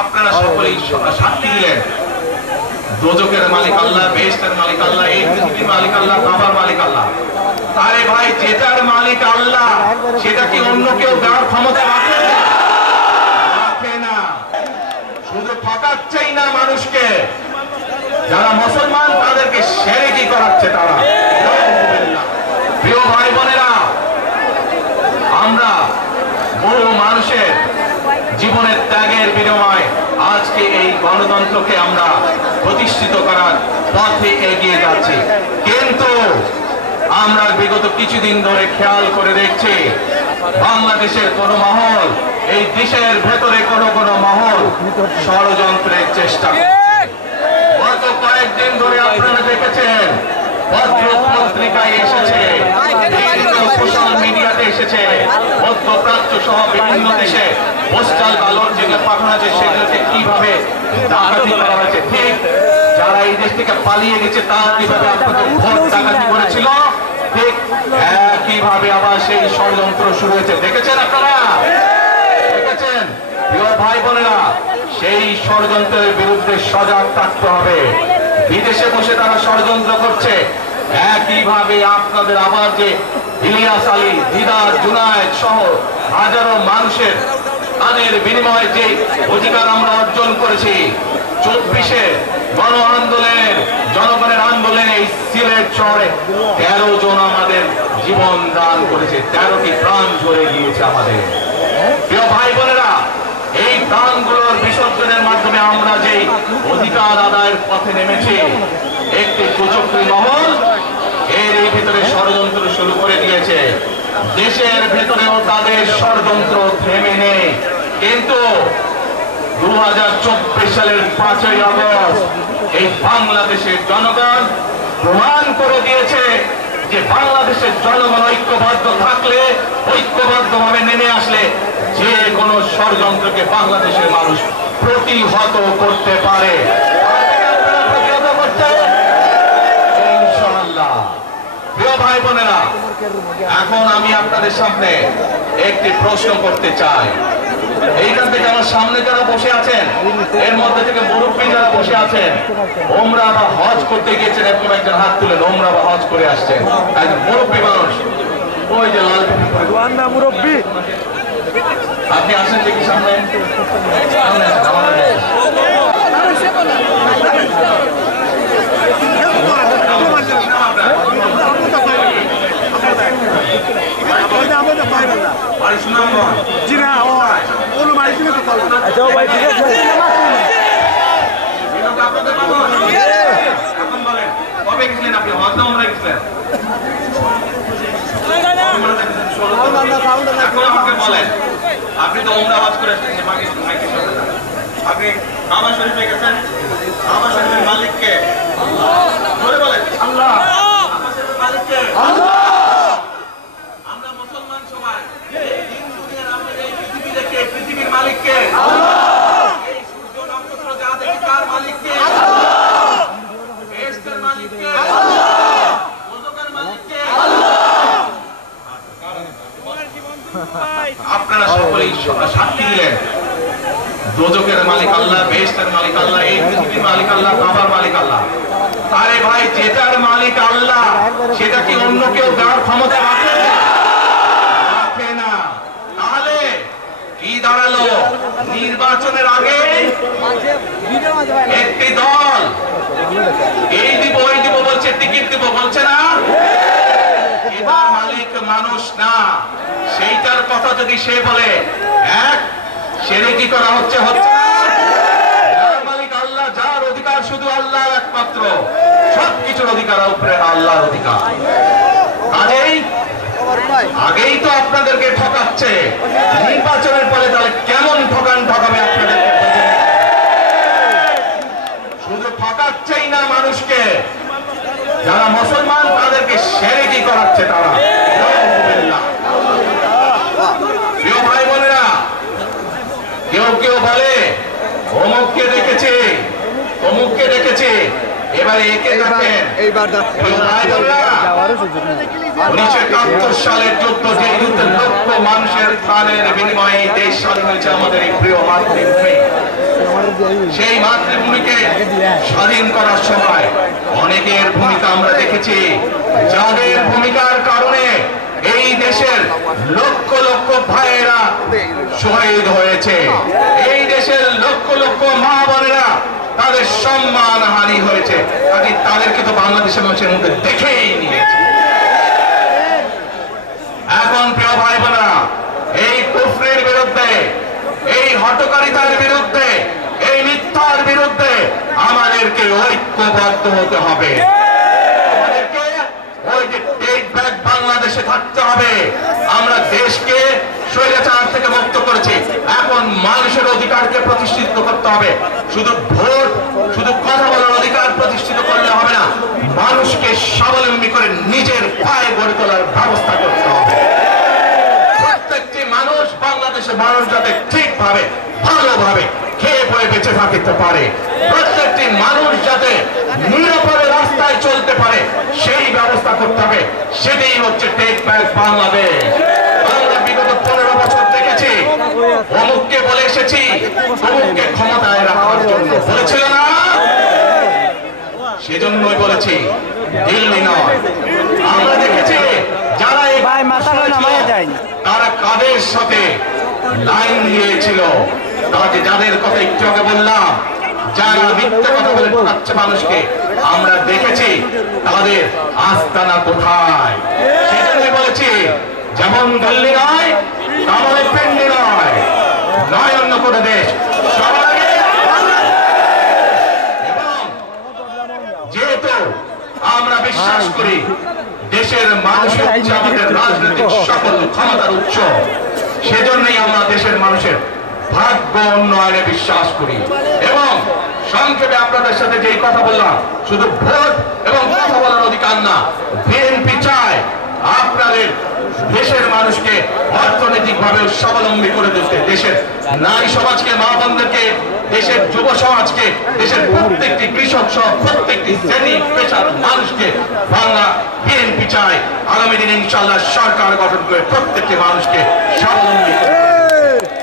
আপনারা সকলেই সাক্ষী দিলেন দোজখের মালিক আল্লাহ, বেহেশতের মালিক আল্লাহ, এই পৃথিবীর মালিক আল্লাহ, কাবার মালিক আল্লাহ। তারে ভাই, যেটার মালিক আল্লাহ সেটা কি অন্য কেউ দেওয়ার ক্ষমতা রাখে না? শুধু ঠকাচ্ছেই না মানুষকে, যারা মুসলমান তাদেরকে শিরকি করাচ্ছে তারা। প্রিয় ভাই বোনেরা, আমরা বহু মানুষের জীবনের ত্যাগের বিনিময়ে আজকে এই গণতন্ত্রকে আমরা প্রতিষ্ঠিত করার পথে এগিয়ে যাচ্ছি, কিন্তু আমরা বিগত কিছুদিন ধরে খেয়াল করে দেখছি বাংলাদেশের কোন মহল, এই দেশের ভেতরে কোন মহল ষড়যন্ত্রের চেষ্টা করছে। গত কয়েকদিন ধরে আপনারা দেখেছেন পত্র পত্রিকায় এসেছে, সোশ্যাল মিডিয়াতে এসেছে, মধ্যপ্রাচ্য সহ বিভিন্ন দেশে পোস্টাল ব্যালট যেগুলো পাঠানো হয়েছে সেগুলোকে কিভাবে ডাকাতি করা হয়েছে। ঠিক যারা এই দেশ থেকে পালিয়ে গেছে তারা কিভাবে আপনাদের ভোট ডাকাতি করেছিল, ঠিক একইভাবে আবার সেই ষড়যন্ত্র শুরু হয়েছে। দেখেছেন আপনারা? দেখেছেন? প্রিয় ভাই বোনেরা, সেই ষড়যন্ত্রের বিরুদ্ধে সজাগ থাকতে হবে। বিদেশে বসে তারা ষড়যন্ত্র করছে, একইভাবে আপনাদের আবার যে ইলিয়াস আলী, দিদার, জুনায়েদ সহ হাজারো মানুষের প্রাণের বিনিময়ে যে অধিকার আমরা অর্জন করেছি, 24-এ গণ আন্দোলনের, জনগণের আন্দোলনে এই সিলেট শহরে 13 জন আমাদের জীবন দান করেছে, 13টি প্রাণ ঝরে গিয়েছে আমাদের। প্রিয় ভাই বোনেরা, এই প্রাণগুলোর বিসর্জনের মাধ্যমে আমরা যে অধিকার আদায়ের পথে নেমেছি, একটি কুচক্রী মহল এর ভিতরে ষড়যন্ত্র শুরু করে দিয়েছে। দেশের ভেতরেও তাদের ষড়যন্ত্র থেমে নেই, কিন্তু 2024 সালের 5ই আগস্ট এই বাংলাদেশের জনগণ প্রমাণ করে দিয়েছে যে বাংলাদেশের জনগণ ঐক্যবদ্ধ থাকলে, ঐক্যবদ্ধভাবে নেমে আসলে যে কোনো ষড়যন্ত্রকে বাংলাদেশের মানুষ প্রতিহত করতে পারে। ইনশাআল্লাহ। প্রিয় ভাই বোনেরা, এখন আমি আপনাদের সামনে একটি প্রশ্ন করতে চাই। এইখান থেকে আমার সামনে যারা বসে আছেন, এর মধ্যে থেকে মুরব্বী যারা বসে আছেন, ওমরা বা হজ করতে গিয়েছেন, এরকম একজন হাত তুলেন, ওমরা বা হজ করে আসছেন, একজন মুরব্বী মানুষ, ওই যে লাল মুরব্বী, আপনি আসেন দেখি সামনে। কবে গেছিলেন আপনি? হজ না উমরা গেছিলেন? এখন আমাকে বলেন, আপনি তো উমরা হজ করে আসছেন, আপনি কাবা শরীফে গেছেন, কাবা শরীফের মালিককে বলে বলেন আল্লাহ, কাবা শরীফের মালিককে আল্লাহ। আমরা মুসলমান সবাই পৃথিবীর মালিককে আল্লাহ, এই সূর্য নক্ষত্র যা দেখি তার মালিককে আল্লাহ, বেহেশতের মালিককে আল্লাহ, দোজখের মালিককে আল্লাহ। আপনারা সকলেই সাক্ষী দিলেন দোজখের মালিক আল্লাহ, বেহেশতের মালিক আল্লাহ, এই পৃথিবীর মালিক আল্লাহ, কাবার মালিক আল্লাহ। তারে ভাই, যেটার মালিক আল্লাহ সেটা কি অন্য কেউ দেওয়ার ক্ষমতা রাখে না? তাহলে কি দাঁড়ালো? নির্বাচনের আগে একটি দল এই দিব ওই দিব বলছে, টিকিট দিব বলছে না, এবার মালিক মানুষ না। সেইটার কথা যদি সে বলে, এক শিরকি করা হচ্ছে যার মালিক আল্লাহ, যার অধিকার শুধু আল্লাহ একমাত্র, সবকিছুর অধিকার উপরে আল্লাহর অধিকার। কাজেই আগেই তো আপনাদেরকে ঠকাচ্ছে, নির্বাচনের পরে তাহলে কেমন ঠকাবে আপনাদেরকে? শুধু ঠকাচ্ছেই না মানুষকে, যারা মুসলমান তাদেরকে শিরকি করাচ্ছে তারা। প্রিয় ভাই বোনেরা, কেউ কেউ বলে অমুককে দেখেছে, অমুককে দেখেছে, এবারে একে দেখেন। 1971 সালের যুদ্ধ, যে যুদ্ধে লক্ষ মানুষের প্রাণের বিনিময়ে দেশ স্বাধীন হয়েছে, আমাদের এই প্রিয় মাতৃভূমি, সেই মাতৃভূমিকে স্বাধীন করার সময় অনেকের ভূমিকা আমরা দেখেছি, যাদের ভূমিকার কারণে এই দেশের লক্ষ লক্ষ ভাইয়েরা শহীদ হয়েছে, এই দেশের লক্ষ লক্ষ মা বোনেরা তাদের সম্মান হানি হয়েছে। তাদেরকে তো বাংলাদেশের মানুষের মধ্যে দেখেই নিয়েছে। এখন প্রিয় ভাই বোনেরা, এই কুফরের বিরুদ্ধে, এই হঠকারিতার বিরুদ্ধে, এই মিথ্যার বিরুদ্ধে আমাদেরকে ঐক্যবদ্ধ হতে হবে। আমাদেরকে ওই যে টেক ব্যাক বাংলাদেশে থাকতে হবে। আমরা দেশকে স্বৈরাচার থেকে মুক্ত করেছি, এখন মানুষের অধিকারকে প্রতিষ্ঠিত করতে হবে। শুধু ভোট, শুধু কথা বলার অধিকার প্রতিষ্ঠিত করলে হবে না, মানুষকে স্বাবলম্বী করে নিজের পায়ে গড়ে তোলার ব্যবস্থা করতে হবে। প্রত্যেকটি মানুষ, বাংলাদেশের মানুষ যাতে ঠিকভাবে ভালোভাবে খেয়ে পয়ে বেঁচে থাকতে পারে, প্রত্যেকটি মানুষ যাতে নিরাপদে রাস্তায় চলতে পারে, সেই ব্যবস্থা করতে হবে। সেটাই হচ্ছে টেক ব্যাক বাংলাদেশ। আমরা বিগত 15 বছর দেখেছি, অমুককে বলে এসেছি, অমুককে ক্ষমতায় রাখার জন্য বলেছিল না, সেজন্যই বলেছি, দিল্লি নয়। আমরা দেখেছি যারা তারা কাদের সাথে লাইন দিয়েছিল, যাদের কথা একটু আগে বললাম, যারা মিথ্যা কথা বলে ঠকাচ্ছে মানুষকে, আমরা দেখেছি তাদের আস্তানা কোথায়। সেজন্যই বলেছি, যেমন দিল্লি নয়, তেমন পেন্ডি নয়, নয় অন্য কোনো দেশ, সবার আগে। এবং যেহেতু আমরা বিশ্বাস করি দেশের মানুষ হচ্ছে আমাদের রাজনৈতিক সকল ক্ষমতার উৎস, সেজন্যই আমরা দেশের মানুষের ভাগ্য উন্নয়নে বিশ্বাস করি। এবং সংক্ষেপে আপনাদের সাথে যেই কথা বললাম, শুধু ভোট এবং কথা বলার অধিকার না, বিএনপি চায় আপনাদের দেশের মানুষকে অর্থনৈতিক ভাবে স্বাবলম্বী করে তুলতে, দেশের নারী সমাজকে, মা বোনদেরকে, দেশের যুব সমাজকে, দেশের প্রত্যেকটি কৃষক সহ প্রত্যেকটি শ্রেণী পেশার মানুষকে বাংলা বিএনপি চায় আগামী দিনে ইনশাআল্লাহ সরকার গঠন করে প্রত্যেকটি মানুষকে স্বাবলম্বী করে